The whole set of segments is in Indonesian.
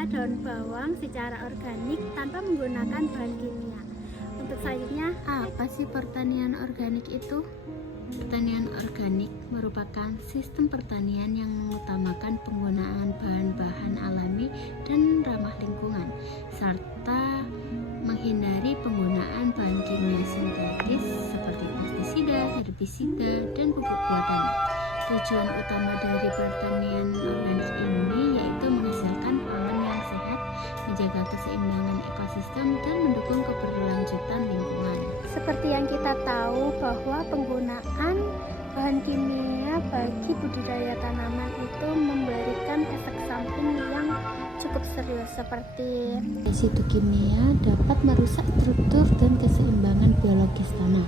budidaya daun bawang secara organik tanpa menggunakan bahan kimia. Untuk selanjutnya, Apa sih pertanian organik itu? Pertanian organik merupakan sistem pertanian yang mengutamakan penggunaan bahan-bahan alami dan ramah lingkungan, serta menghindari penggunaan bahan kimia sintetis seperti pestisida, herbisida, dan pupuk buatan. Tujuan utama dari pertanian organik ini yaitu menghasilkan pangan yang sehat, menjaga keseimbangan ekosistem, dan mendukung keberlanjutan lingkungan. seperti yang kita tahu bahwa penggunaan bahan kimia bagi budidaya tanaman itu memberikan efek samping yang cukup serius seperti Residu kimia dapat merusak struktur dan keseimbangan biologis tanah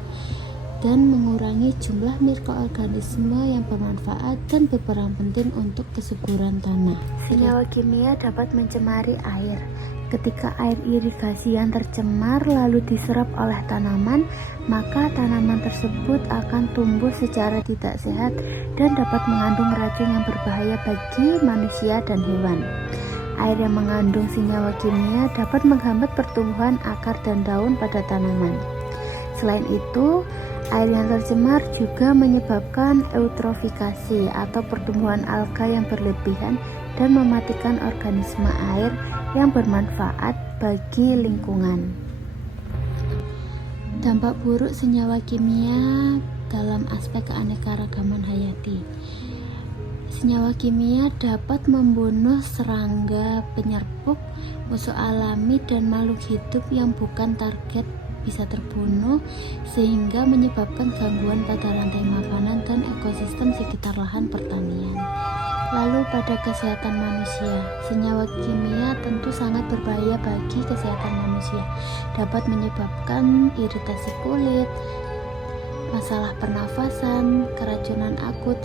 dan mengurangi jumlah mikroorganisme yang bermanfaat dan berperan penting untuk kesuburan tanah. senyawa kimia dapat mencemari air. Ketika air irigasi yang tercemar lalu diserap oleh tanaman, maka tanaman tersebut akan tumbuh secara tidak sehat dan dapat mengandung racun yang berbahaya bagi manusia dan hewan. Air yang mengandung senyawa kimia dapat menghambat pertumbuhan akar dan daun pada tanaman. Selain itu, air yang tercemar juga menyebabkan eutrofikasi atau pertumbuhan alga yang berlebihan dan mematikan organisme air yang bermanfaat bagi lingkungan. Dampak buruk senyawa kimia dalam aspek keanekaragaman hayati. Senyawa kimia dapat membunuh serangga, penyerbuk, musuh alami, dan makhluk hidup yang bukan target bisa terbunuh, sehingga menyebabkan gangguan pada rantai makanan dan ekosistem sekitar lahan pertanian. Lalu pada kesehatan manusia, senyawa kimia tentu sangat berbahaya bagi kesehatan manusia. Dapat menyebabkan iritasi kulit, masalah pernafasan, keracunan akut.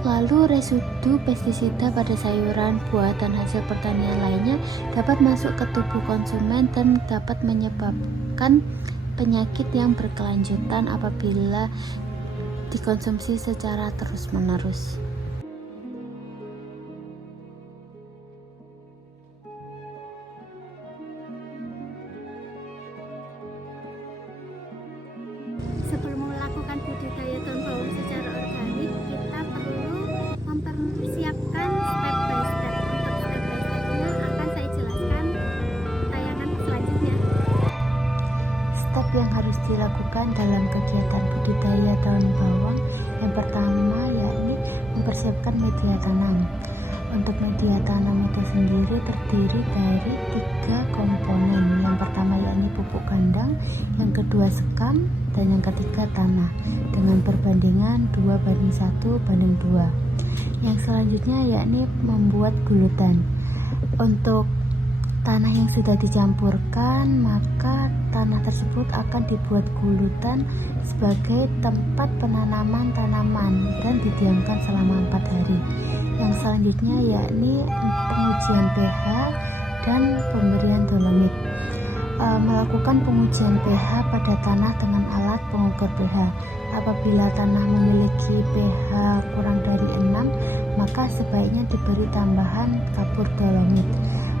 Lalu residu pestisida pada sayuran, buah, dan hasil pertanian lainnya dapat masuk ke tubuh konsumen dan dapat menyebabkan penyakit yang berkelanjutan apabila dikonsumsi secara terus-menerus. Sebelum melakukan budidaya daun bawang secara organik, kita perlu mempersiapkan step by step. Untuk step by stepnya akan saya jelaskan tayangan selanjutnya. Step yang harus dilakukan dalam kegiatan budidaya daun bawang yang pertama yakni mempersiapkan media tanam. Untuk media tanam itu sendiri terdiri dari 3 komponen. Yang pertama yakni pupuk kandang, yang kedua sekam, dan yang ketiga tanah dengan perbandingan 2:1:2. Yang selanjutnya yakni membuat gulutan. Untuk tanah yang sudah dicampurkan, maka tanah tersebut akan dibuat gulutan sebagai tempat penanaman tanaman dan didiamkan selama 4 hari. Yang selanjutnya yakni pengujian pH dan pemberian dolomit. Melakukan pengujian pH pada tanah dengan alat pengukur pH. Apabila tanah memiliki pH kurang dari 6, maka sebaiknya diberi tambahan kapur dolomit.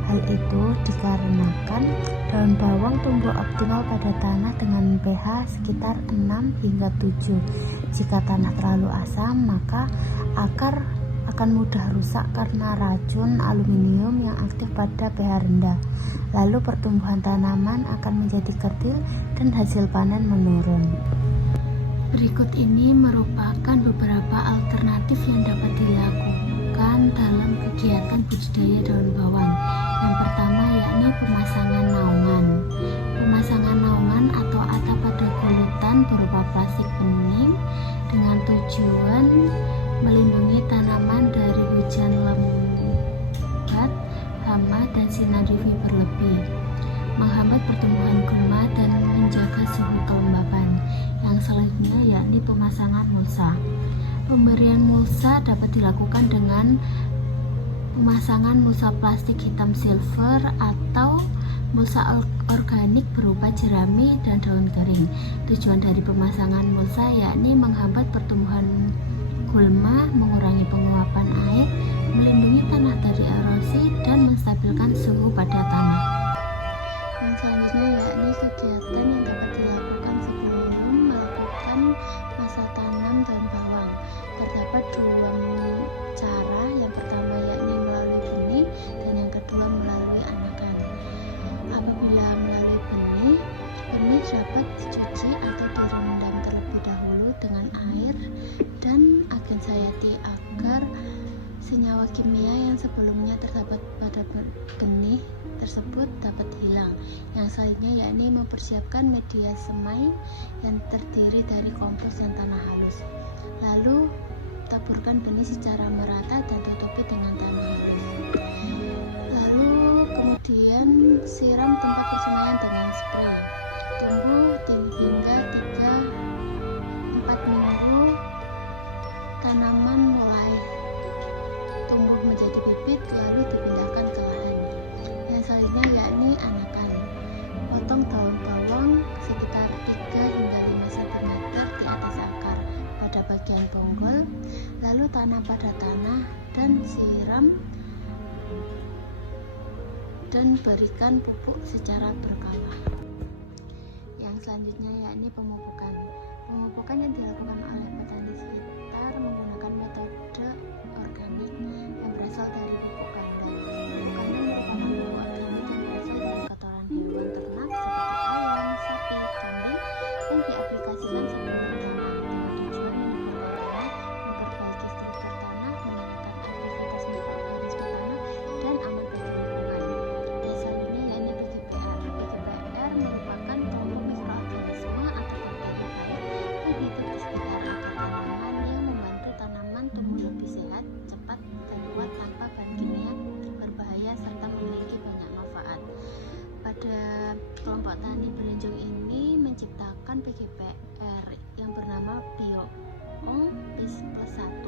Hal itu dikarenakan daun bawang tumbuh optimal pada tanah dengan pH sekitar 6 hingga 7. Jika tanah terlalu asam, maka akar akan mudah rusak karena racun aluminium yang aktif pada pH rendah. Lalu pertumbuhan tanaman akan menjadi kerdil dan hasil panen menurun. Berikut ini merupakan beberapa alternatif yang dapat dilakukan dalam kegiatan budidaya daun bawang. Yang pertama yakni pemasangan naungan. Pemasangan naungan atau atap pada gulutan berupa plastik bening dengan tujuan melindungi tanaman dari hujan lebat, hama, dan sinar UV berlebih, menghambat pertumbuhan gulma dan menjaga suhu kelembapan. Yang selanjutnya yakni pemasangan mulsa. Pemberian mulsa dapat dilakukan dengan pemasangan mulsa plastik hitam silver atau mulsa organik berupa jerami dan daun kering. Tujuan dari pemasangan mulsa yakni menghambat pertumbuhan gulma, mengurangi penguapan air, melindungi tanah dari erosi, dan menstabilkan suhu pada tanah. Yang selanjutnya yakni kegiatan yang dapat dilakukan sebelum melakukan masa tanam daun bawang. Terdapat dua cara, yang pertama yakni melalui benih dan yang kedua melalui anakan. Apabila melalui benih dapat dicuci atau direndam terlebih dahulu dengan air dan agen sayati agar senyawa kimia yang sebelumnya terdapat pada benih tersebut dapat hilang. Yang selanjutnya yakni mempersiapkan media semai yang terdiri dari kompos dan tanah halus. Lalu taburkan benih secara merata dan tutupi dengan tanah halus. Lalu kemudian siram tempat persemaian dengan spray. Tunggu hingga 3-4 minggu tanaman mulai tumbuh menjadi bibit, lalu dipindahkan ke lahan. Yang selanjutnya yakni anakan. Potong daun bawang sekitar 3-5 cm di atas akar pada bagian bonggol, lalu tanam pada tanah dan siram dan berikan pupuk secara berkala. Yang selanjutnya yakni pemupukan. Pemupukan yang dilakukan oleh petani sekitar menggunakan metode organik yang berasal dari pupuk kandang. Pupuk kandang merupakan pupuk organik yang berasal dari kotoran hewan ternak seperti ayam, sapi, kambing yang diaplikasikan sebelum menanam dengan tujuan menyuburkan tanah, memperbaiki struktur tanah, meningkatkan aktivitas mikroorganisme tanah, dan aman bagi lingkungan. Yang selanjutnya yakni PGPR. PGPR merupakan kelompok mikroorganisme atau bakteri baik yang hidup di sekitar akar tanaman yang membantu tanaman tumbuh lebih sehat, cepat, dan kuat tanpa bahan kimia berbahaya serta memiliki banyak manfaat. Pada kelompok tani belenjong ini menciptakan PGPR yang bernama Bioong Plus 1,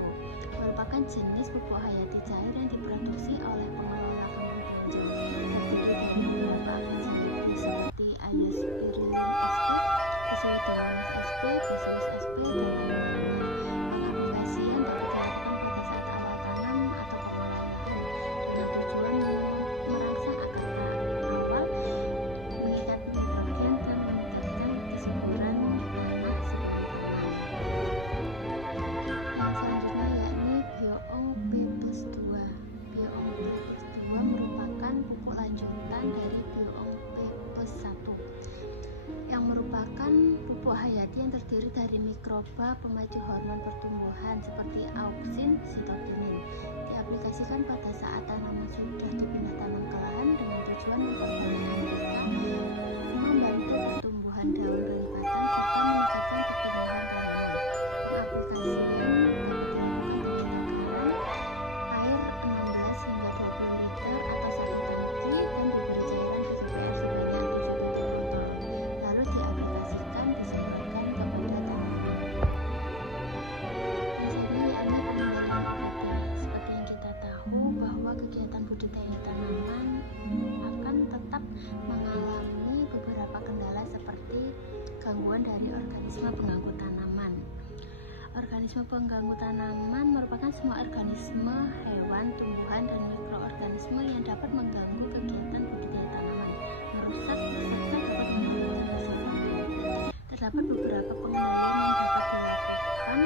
merupakan jenis pupuk hayati cair yang diproduksi oleh pengelola kampung belenjong. Terdiri dari beberapa agen sayati seperti Azospirillum sp, Pseudomonas sp, Bacillus sp, dan lain-lainnya. Pengaplikasian dapat dilakukan pada saat awal tanam atau pengolahan dengan tujuan merangsang akar awal, mengikat nitrogen, dan meningkatkan kesuburan tanah sebelum tanam. Yang selanjutnya yakni Bioong P+2. Bioong P+2 merupakan pupuk lanjutan dari Bioong P+1 yang merupakan pupuk hayati yang terdiri dari mikroba pemacu hormon pertumbuhan seperti auksin, sitokinin. Diaplikasikan pada saat tanaman sudah dipindah tanam ke lahan dengan tujuan memperbanyak mereka, membantu pertumbuhan daun kelipatan serta meningkatkan pertumbuhan tanaman. Pengaplikasian dapat dilakukan dengan takaran air 16 hingga 20 liter atau 1 tangki dan diberi cairan PGPR sebanyak 70 botol. Lalu diaplikasikan, disemprotkan kepada tanaman. Biasanya yakni pengendalian OPT. Seperti yang kita tahu bahwa kegiatan budidaya tanaman akan tetap mengalami beberapa kendala seperti gangguan dari organisme pengganggu tanaman. Organisme pengganggu tanaman merupakan semua organisme, hewan, tumbuhan, dan mikroorganisme yang dapat mengganggu kegiatan budidaya tanaman, merusak, serta dapat mengganggu hasil panen. Terdapat beberapa pengendalian yang dapat dilakukan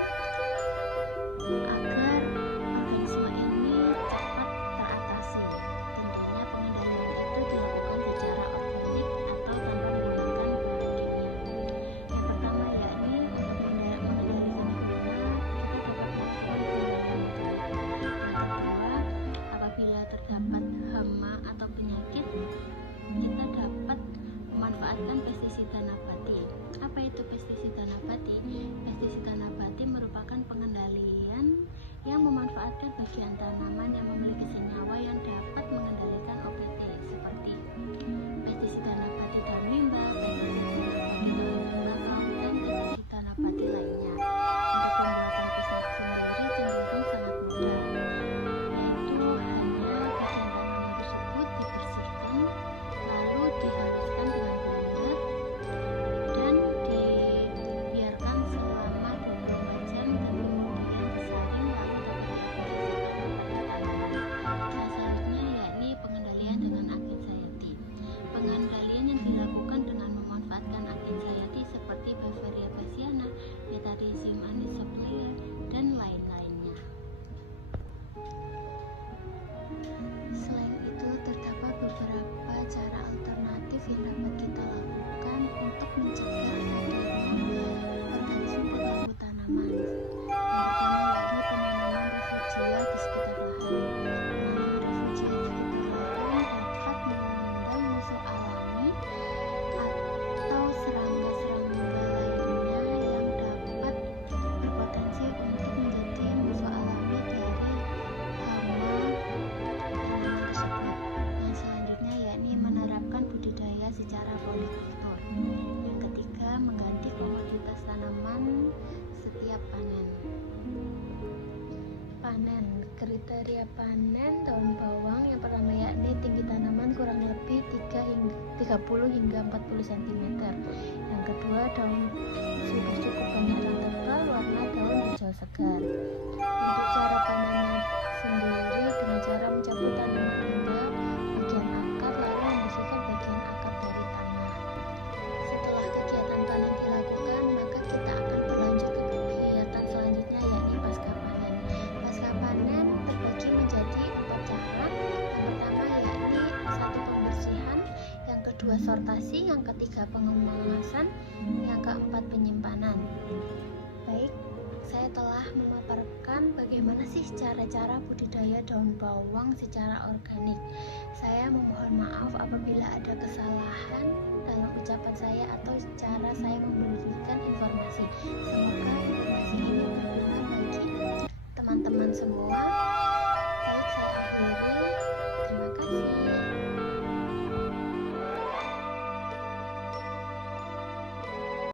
agar organisme ini cepat teratasi. Tentunya pengendalian itu dilakukan secara organik atau tanpa menggunakan bahan kimia. Yang pertama yakni untuk mengendalikan hama, kita dapat melakukan pengendalian metode. Yang kedua, apabila terdapat hama atau penyakit, kita dapat memanfaatkan pestisida nabati. Apa itu pestisida nabati? Pestisida nabati merupakan pengendalian yang memanfaatkan bagian tanaman yang memiliki senyawa yang dapat mengendalikan OPT seperti pestisida nabati daun mimba, pestisida nabati daun tembakau, dan pestisida nabati lainnya. Untuk pembuatan pesat sendiri cenderung sangat mudah, yaitu hanya bagian tanaman tersebut dibersihkan, lalu dihaluskan dengan blender dan dibiarkan selama 24 jam dan kemudian disaring, lalu dapat diaplikasikan kepada Saya panen daun bawang yang pertama yakni tinggi tanaman kurang lebih 30 hingga 40 cm. Yang kedua, daun sudah cukup banyak dan tebal, warna daun hijau segar. Untuk cara panennya sendiri dengan cara mencabut tanaman hingga bagian akar lalu membersihkan bagian akar dari tanah. Setelah kegiatan panen dilakukan, maka kita akan berlanjut ke kegiatan selanjutnya yakni pasca panen. Pasca panen terbagi menjadi 4 cara. Yang pertama yakni 1 pembersihan, yang kedua sortasi, yang ketiga pengemasan, yang keempat penyimpanan. Baik, saya telah memaparkan bagaimana sih cara-cara budidaya daun bawang secara organik. Saya memohon maaf apabila ada kesalahan dalam ucapan saya atau cara saya memberikan informasi. Semoga informasi ini berguna bagi teman-teman semua.